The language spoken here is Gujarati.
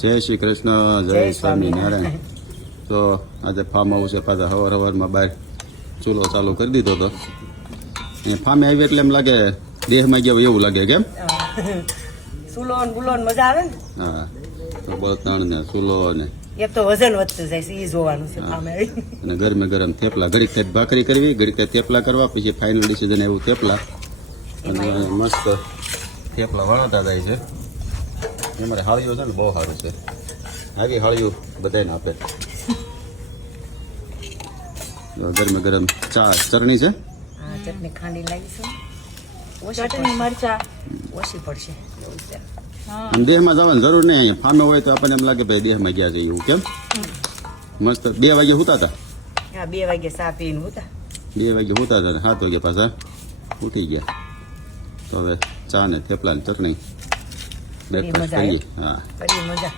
જય શ્રી કૃષ્ણ જય સ્વામિનારાયણ. તો આજે ફાર્મ હાઉસે પાછા હવાર હવારમાં બહાર ચૂલો ચાલુ કરી દીધો હતો. એ ફાર્મે આવી એટલે એમ લાગે દેહમાં ગયા એવું લાગે કેમ ચૂલો બુલો મજા આવે ને? હા. તો બળતણ ને ચૂલો ને એક તો વજન વધતું જાય છે એ જોવાનું છે સામે અને ગરમે ગરમ થેપલા ઘડીક થાય ભાખરી કરવી ઘડીક થેપલા કરવા પછી ફાઇનલ ડિસિઝન એવું થેપલા. અને મસ્ત થેપલા વણાતા જાય છે. અમારે હાળીઓ છે ને બહુ સારું છે આવી હાળીઓ બધાને આપે તો ગરમે ગરમ ચા ચટણી છે હા ચટણી ખાંડી લાગીશું ચટણી મરચા ઓછી પડશે એવું છે હા અને દેહમાં જવાની જરૂર નહીં અહીંયા ફામે હોય તો આપણને એમ લાગે ભાઈ દેહમાં ગયા છે એવું કેમ મસ્ત બે વાગે હુતા હતા હા બે વાગે ચા પીને હતા બે વાગે હુતા હતા ને સાત વાગે પાછા ઉઠી ગયા તો હવે ચા ને થેપલા ને ચટણી બ્રેકફાસ્ટ. કરીએ હા. કરી મજા.